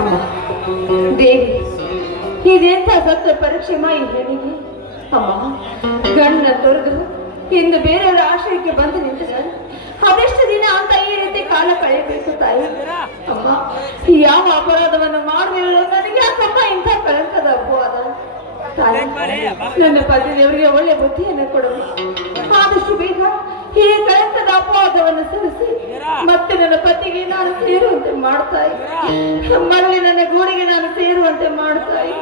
ಅಮ್ಮ ದೇವಿ, ಇದೆಂತ ಸತ್ಯ ಪರೀಕ್ಷೆ ಮಾ ಈ ಹೆಣ್ಣಿಗೆ. ಅಮ್ಮ ಗಂಡ ತೊರೆದು ಇಂದು ಬೇರೆಯವರ ಆಶ್ರಯಕ್ಕೆ ಬಂದು ನಿಂತಿದ್ದಾರೆ. ಅದೆಷ್ಟು ದಿನ ಅಂತ ಈ ರೀತಿ ಕಾಲ ಕಳೆಯಬೇಕು ತಾಯಿ? ಅಮ್ಮ ಯಾವ ಅಪರಾಧವನ್ನು ಮಾಡಲಿಲ್ಲ ನನಗೆ ಯಾಕಮ್ಮ ಇಂಥ ಕಳಂಕದ ಅಪವಾದ? ತಾಯಿ, ನನ್ನ ಪತಿ ದೇವರಿಗೆ ಒಳ್ಳೆ ಬುದ್ಧಿಯನ್ನು ಕೊಡಲು ಆದಷ್ಟು ಬೇಗ ಈ ಕಳಂಕದ ಅಪವಾದವನ್ನು ಸರಿಸಿ ಮತ್ತೆ ನನ್ನ ಪತಿಗೆ ನಾನು ಸೇರುವಂತೆ ಮಾಡ್ತಾಯಿ, ಮರಳಿ ನನ್ನ ಗೂಡಿಗೆ ನಾನು ಸೇರುವಂತೆ ಮಾಡ್ತಾಯಿ.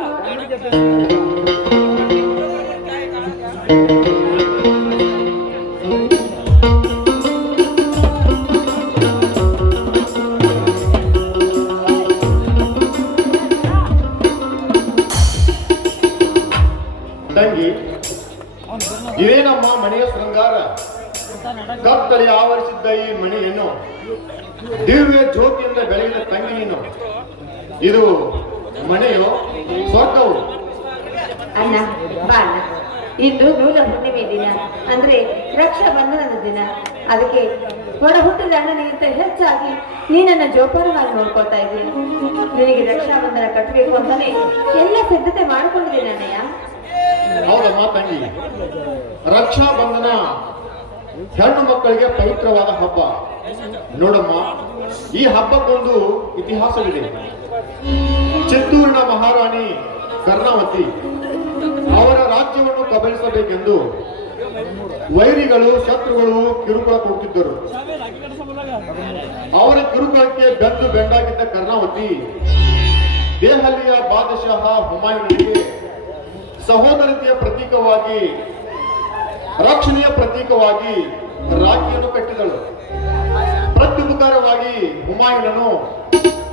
ತಂಗಿ, ಇದೇನಮ್ಮ ಮನೆಯ ಶೃಂಗಾರ? ಕತ್ತಲೆ ಆವರಿಸಿದ್ದ ಈ ಮನೆಯನ್ನು ದಿವ್ಯ ಜ್ಯೋತಿಯಿಂದ ಬೆಳಗಿದ ತಂಗಿ ನೀನು. ಇದು ಮನೆಯೋ ಸ್ವರ್ಗವು? ಅಣ್ಣ ಬಾ ಅಣ್ಣ, ಇಂದು ನೂಲ ಹುಣ್ಣಿಮೆ ದಿನ, ಅಂದ್ರೆ ರಕ್ಷಾ ಬಂಧನದ ದಿನ. ಅದಕ್ಕೆ ಒಡ ಹುಟ್ಟಿದ ಅಣ್ಣನಿಗಿಂತ ಹೆಚ್ಚಾಗಿ ನೀನನ್ನ ಜೋಪಾನವಾಗಿ ನೋಡ್ಕೊಳ್ತಾ ಇದ್ದೀನಿ. ನಿನಗೆ ರಕ್ಷಾ ಬಂಧನ ಕಟ್ಟಬೇಕು ಅಂತಾನೆ ಎಲ್ಲ ಸಿದ್ಧತೆ ಮಾಡ್ಕೊಂಡಿದ್ದೀನಿ ಅಣ್ಣಯ್ಯ. ಹೌದಮ್ಮ ತಂಗಿ, ರಕ್ಷಾ ಬಂಧನ ಹೆಣ್ಣು ಮಕ್ಕಳಿಗೆ ಪವಿತ್ರವಾದ ಹಬ್ಬ. ನೋಡಮ್ಮ, ಈ ಹಬ್ಬಕ್ಕೊಂದು ಇತಿಹಾಸವಿದೆ. ಚಿತ್ತೂರಿನ ಮಹಾರಾಣಿ ಕರ್ಣಾವತಿ ಅವರ ರಾಜ್ಯವನ್ನು ಕಬಳಿಸಬೇಕೆಂದು ವೈರಿಗಳು ಶತ್ರುಗಳು ಕಿರುಕುಳ ಕೊಟ್ಟಿದ್ದರು. ಅವರ ಕಿರುಕುಳಕ್ಕೆ ಬೆಂದು ಬೆಂಡಾಗಿದ್ದ ಕರ್ಣಾವತಿ ದೆಹಲಿಯ ಬಾದಶಾಹ ಹುಮಾಯೂನಿಗೆ ಸಹೋದರತೆಯ ಪ್ರತೀಕವಾಗಿ, ರಕ್ಷಣೆಯ ಪ್ರತೀಕವಾಗಿ ರಾಖಿಯನ್ನು ಕಟ್ಟಿದಳು. ಪ್ರತ್ಯುಪಕಾರವಾಗಿ ಹುಮಾಯೂನನು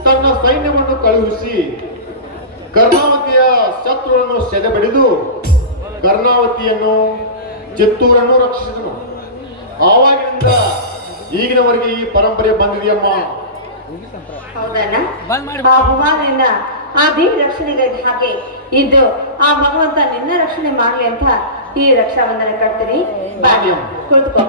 ತನ್ನ ಸೈನ್ಯವನ್ನು ಕಳುಹಿಸಿ ಕರ್ಣಾವತಿಯ ಶತ್ರುವನ್ನು ಸೆದೆಬಡಿದು ಕರ್ಣಾವತಿಯನ್ನು, ಚಿತ್ತೂರನ್ನು ರಕ್ಷಿಸಿದನು. ಆವಾಗಿನಿಂದ ಈಗಿನವರೆಗೆ ಈ ಪರಂಪರೆ ಬಂದಿದೆಯಮ್ಮ. ಹೌದಣ್ಣ, ಆ ಹುಮಾಯೂನನ ಆ ದೇವಿ ರಕ್ಷಣೆಗಾಗಿ ಹಾಗೆ ಇದ್ದು ಆ ಭಗವಂತ ನಿನ್ನ ರಕ್ಷಣೆ ಮಾಡ್ಲಿ ಅಂತ ಈ ರಕ್ಷಾ ಬಂಧನ ಕಟ್ತೀನಿ. ಕುಳಿತುಕೋ.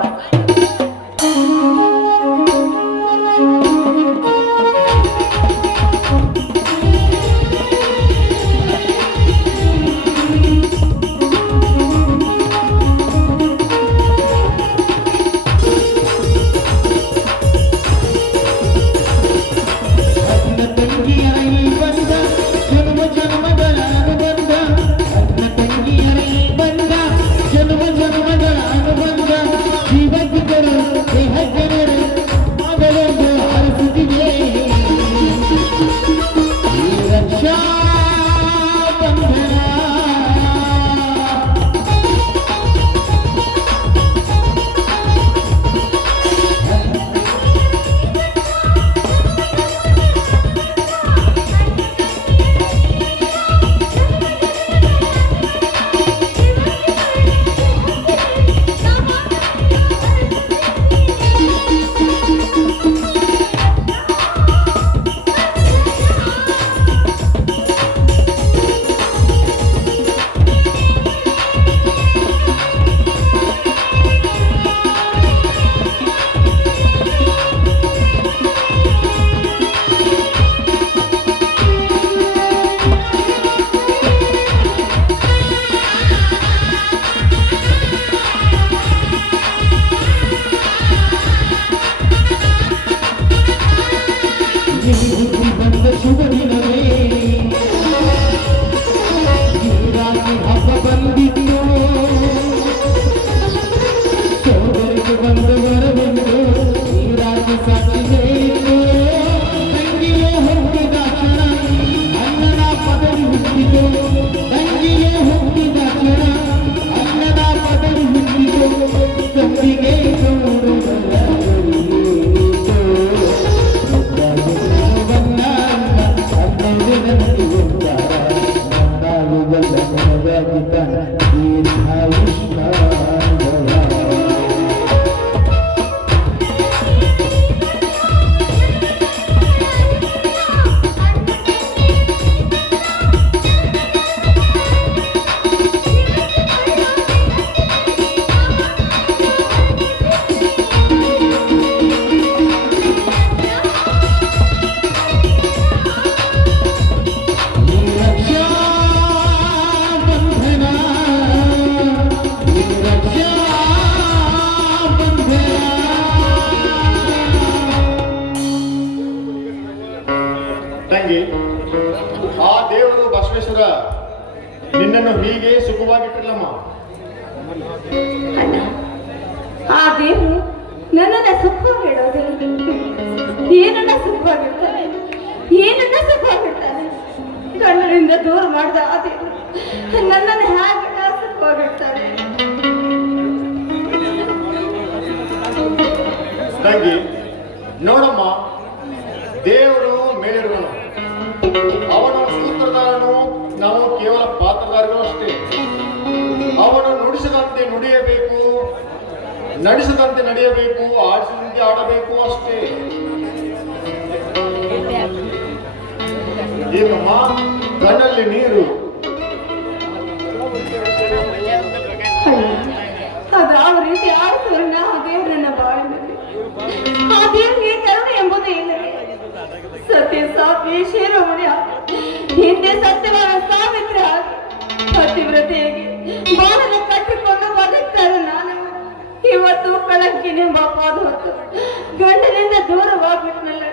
ತಂಗಿ, ಆ ದೇವರು ಬಸವೇಶ್ವರ ನಿನ್ನನ್ನು ಹೀಗೆ ಸುಖವಾಗಿಟ್ಟಿಲ್ಲಮ್ಮ. ಅಣ್ಣ, ಆ ದೇವರು ನನ್ನನ್ನ ಸುಖವಾಗಿಡೋದಿಲ್ಲ. ಏನನ್ನ ಸುಖವಾಗಿರ್ತಾನೆ, ಏನನ್ನ ಸುಖವಾಗಿರ್ತಾನೆ. ಕಣ್ಣರಿಂದ ದೂರ ಮಾಡಿದ ಆ ದೇವರು ನನ್ನನ್ನು ಹೇಗೆ ಸುಖವಾಗಿರ್ತಾನೆ. ತಂಗಿ ನೋಡಮ್ಮ, ದೇವರು ಮೇಲಿರುವನು, ಅವನು ಸೂತ್ರಧಾರನು, ನಾವು ಕೇವಲ ಪಾತ್ರಧಾರಿಗಳು ಅಷ್ಟೇ. ಅವನು ನುಡಿಸಿದಂತೆ ನುಡಿಯಬೇಕು, ನಡೆಸದಂತೆ ನಡೆಯಬೇಕು, ಆಡಿಸಿದಂತೆ ಆಡಬೇಕು ಅಷ್ಟೇ. ಈಗಮ್ಮ ಕಣ್ಣಲ್ಲಿ ನೀರು. ಅದು ಯಾವ ರೀತಿ ಆಡಿಸೋರನ್ನ ಆ ದೇವರನ್ನ ಬಾಳಿನಲ್ಲಿ ಆ ದೇವರಿಗೆ ಕರುಣೆ ಎಂಬುದು ಇಲ್ಲವೇ? ಸತ್ಯ ಸಾಪಿ ಶಿರೋಮಣಿ ಹಿಂದೆ ಸತ್ಯವಾದ ಸಾವಿತ್ರಿ ಆಗಿ ಪತಿವ್ರತೆಯಾಗಿ ಬಾಳನ ಕಟ್ಟಿಕೊಂಡು ಬದುಕ್ತಾರೆ. ನಾನು ಇವತ್ತು ಕಳಂಕಿನೆಂಬ ಪಾದ ಹೊತ್ತು ಗಂಡನಿಂದ ದೂರವಾಗ್ಬಿಟ್ನಲ್ಲ.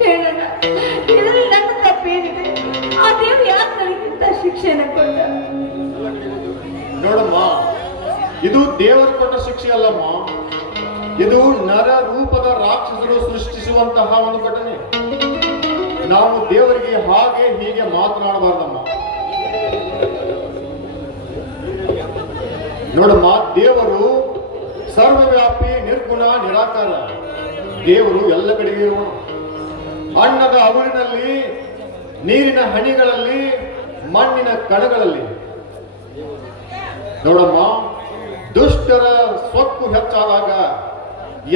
ಹೇಳಲ್ಲ, ಇದರಲ್ಲಿ ನನ್ನ ತಪ್ಪೇನಿದೆ? ಆ ದೇವ್ರು ಯಾಕೆ ನನಗಿಂತ ಶಿಕ್ಷೆನ ಕೊಟ್ಟ? ನೋಡಮ್ಮ, ಇದು ದೇವರು ಕೊಟ್ಟ ಶಿಕ್ಷೆ ಅಲ್ಲಮ್ಮ, ಇದು ನರ ರೂಪದ ರಾಕ್ಷಸರು ಸೃಷ್ಟಿಸುವಂತಹ ಒಂದು ಘಟನೆ. ನಾವು ದೇವರಿಗೆ ಹಾಗೆ ಹೀಗೆ ಮಾತನಾಡಬಾರ್ದಮ್ಮ. ನೋಡಮ್ಮ, ದೇವರು ಸರ್ವವ್ಯಾಪಿ, ನಿರ್ಗುಣ, ನಿರಾಕಾರ. ದೇವರು ಎಲ್ಲ ಕಡೆಗೆ ಇರುವನು. ಅನ್ನದ ಅಗುಳಿನಲ್ಲಿ, ನೀರಿನ ಹನಿಗಳಲ್ಲಿ, ಮಣ್ಣಿನ ಕಣಗಳಲ್ಲಿ. ನೋಡಮ್ಮ, ದುಷ್ಟರ ಸೊಕ್ಕು ಹೆಚ್ಚಾದಾಗ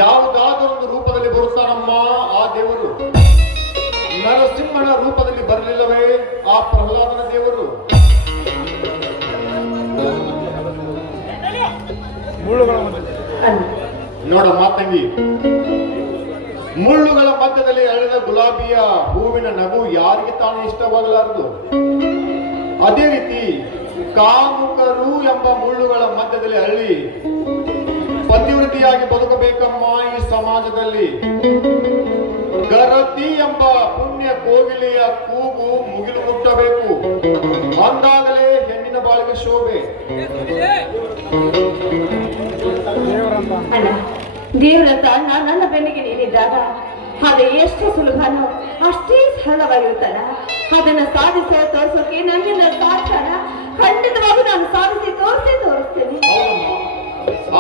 ಯಾವುದಾದರೊಂದು ರೂಪದಲ್ಲಿ ಬರುತ್ತಾನಮ್ಮ ಆ ದೇವರು. ನರಸಿಂಹನ ರೂಪದಲ್ಲಿ ಬರಲಿಲ್ಲವೇ ಆ ಪ್ರಹ್ಲಾದನ ದೇವರು? ನೋಡಮ್ಮ ತಂಗಿ, ಮುಳ್ಳುಗಳ ಮಧ್ಯದಲ್ಲಿ ಅಳೆದ ಗುಲಾಬಿಯ ಹೂವಿನ ನಗು ಯಾರಿಗೆ ತಾನು ಇಷ್ಟವಾಗಲಾರದು. ಅದೇ ರೀತಿ ಕಾಮುಕರು ಎಂಬ ಮುಳ್ಳುಗಳ ಮಧ್ಯದಲ್ಲಿ ಅಳ್ಳಿ ಪತಿವ್ರತಿಯಾಗಿ ಬದುಕಬೇಕಮ್ಮ ಈ ಸಮಾಜದಲ್ಲಿ. ಗರತಿ ಎಂಬ ಪುಣ್ಯ ಕೋಗಿಲೆಯ ಕೂಗು ಮುಗಿಲು ಮುಟ್ಟಬೇಕು. ಅಂದಾಗಲೇ ಹೆಣ್ಣಿನ ಬಾಳಿಗೆ ಶೋಭೆ. ಅಣ್ಣ, ದೇವರತ್ತ ನನ್ನ ಬೆನ್ನಿಗೆ ನೀಡಿದ್ದಾಗ ಅದು ಎಷ್ಟು ಸುಲಭನೋ ಅಷ್ಟೇ ಸರಳವಾಗಿರುತ್ತಾನ. ಅದನ್ನ ಸಾಧಿಸೋ ತೋರಿಸೋಕೆ ನನ್ನಿಂದ ಸಾಧ್ಯನ? ಖಂಡಿತವಾಗಿ ನಾನು ಸಾಧಿಸಿ ತೋರಿಸ್ತೇನೆ.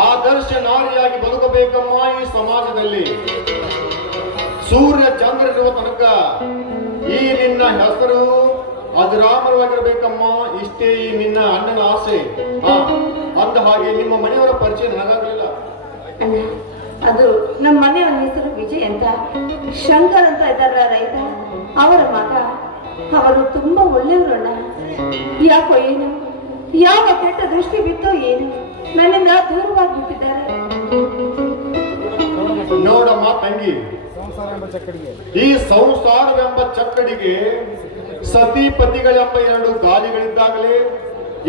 ಆದರ್ಶ ನಾರಿಯಾಗಿ ಬದುಕಬೇಕಮ್ಮ ಈ ಸಮಾಜದಲ್ಲಿ. ಸೂರ್ಯ ಚಂದ್ರನಿರುವ ತನಕ ಈ ನಿನ್ನ ಹೆಸರು ಅಜರಾಮರವಾಗಿರ್ಬೇಕಮ್ಮ. ಇಷ್ಟೇ ಈ ನಿನ್ನ ಅಣ್ಣನ ಆಸೆ. ಅಂದ ಹಾಗೆ ನಿಮ್ಮ ಮನೆಯವರ ಪರಿಚಯ ನನಗಾಗಲಿಲ್ಲ. ಅಣ್ಣ, ಅದು ನಮ್ಮ ಮನೆಯವರ ಹೆಸರು ವಿಜಯ್ ಅಂತ. ಶಂಕರ್ ಅಂತ ಇದ್ದಾರಲ್ಲ ರೈತ, ಅವರ ಮಗ. ಅವರು ತುಂಬಾ ಒಳ್ಳೆಯವರು ಅಣ್ಣ. ಯಾಕೋ ಏನು, ಯಾವ ಕೆಟ್ಟ ದೃಷ್ಟಿ ಬಿತ್ತೋ ಏನು, ನನ್ನಿಂದ ದೂರವಾಗಿಬಿಟ್ಟಿದ್ದಾರೆ. ನೋಡಮ್ಮ ತಂಗಿ, ಈ ಸಂಸಾರವೆಂಬ ಚಕ್ಕಡಿಗೆ ಸತಿಪತಿಗಳೆಂಬ ಎರಡು ಗಾಲಿಗಳಿದ್ದಾಗಲೇ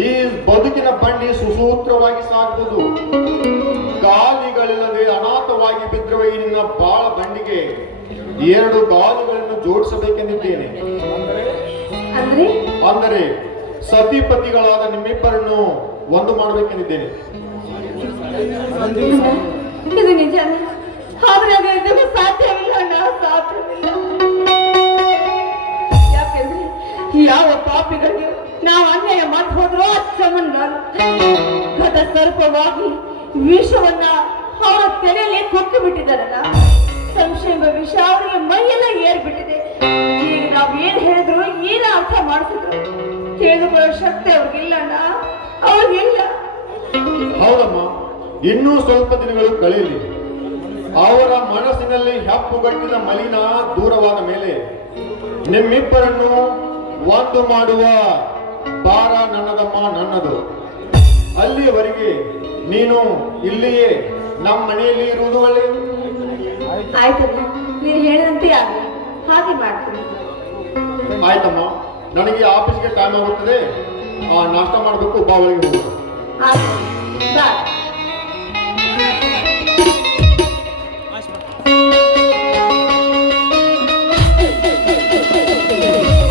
ಈ ಬದುಕಿನ ಬಂಡಿ ಸುಸೂತ್ರವಾಗಿ ಸಾಗುವುದು. ಗಾಲಿಗಳಿಲ್ಲದೆ ಅನಾಥವಾಗಿ ಬಿದ್ದಿರುವ ಈ ನಿನ್ನ ಬಾಳ ಬಂಡಿಗೆ ಎರಡು ಗಾಲಿಗಳನ್ನು ಜೋಡಿಸಬೇಕೆಂದಿದ್ದೇನೆ. ಅಂದರೆ ಸತಿಪತಿಗಳಾದ ನಿಮ್ಮಿಬ್ಬರನ್ನು ಒಂದು ಮಾಡಬೇಕೆಂದಿದ್ದೇನೆ. ಇದು ನಿಜ, ಆದ್ರೆ ಅದು ಸಾಧ್ಯವಿಲ್ಲ ಅಣ್ಣ, ಸಾಧ್ಯವಿಲ್ಲ. ಯಾಕೆಂದ್ರೆ ಯಾವ ಪಾಪಿಗಳಿಗೆ ನಾವು ಅನ್ಯಾಯ ಮಾಡಿ ಹೋದ್ರೋ ಅಚ್ಚಮನ್ನ ಗತ ಸರ್ಪವಾಗಿ ವಿಷವನ್ನ ಅವರ ತೆರೆಯಲ್ಲಿ ಕೊಟ್ಟು ಬಿಟ್ಟಿದ್ದಾರಲ್ಲ. ಸಂಶಯ ವಿಷ ಅವರಿಗೆ ಮೈಯೆಲ್ಲ ಏರ್ಬಿಟ್ಟಿದೆ. ಈಗ ನಾವ್ ಏನ್ ಹೇಳಿದ್ರು, ಏನ ಅರ್ಥ ಮಾಡಿಸಿದ್ರು ತಿಳಿದುಕೊಳ್ಳೋ ಶಕ್ತಿ ಅವ್ರಿಗಿಲ್ಲ ಅಣ್ಣ, ಅವ್ರಿಗಿಲ್ಲ. ಹೌದಮ್ಮ, ಇನ್ನೂ ಸ್ವಲ್ಪ ದಿನಗಳು ಕಳೆಯಲಿ. ಅವರ ಮನಸ್ಸಿನಲ್ಲಿ ಹೆಪ್ಪುಗಟ್ಟಿದ ಮಲಿನ ದೂರವಾದ ಮೇಲೆ ನಿಮ್ಮಿಬ್ಬರನ್ನು ಒಂದು ಮಾಡುವ ಭಾರ ನನ್ನದಮ್ಮ, ನನ್ನದು. ಅಲ್ಲಿಯವರೆಗೆ ನೀನು ಇಲ್ಲಿಯೇ ನಮ್ಮ ಮನೆಯಲ್ಲಿ ಇರುವುದು ಒಳ್ಳೆಯದು. ಆಯ್ತಮ್ಮ, ನೀನು ಹೇಳಿದಂತೆ ಆಗಲಿ, ಹಾಗೆ ಮಾಡ್ತೀನಿ. ಆಯ್ತಮ್ಮ, ನನಗೆ ಆಫೀಸ್ಗೆ ಟೈಮ್ ಆಗುತ್ತದೆ. ನಾಷ್ಟ ಮಾಡಬೇಕು, ಬಾ ಒಳಗೆ ಹೋಗು. ಆಯ್ತು, ಬಾ.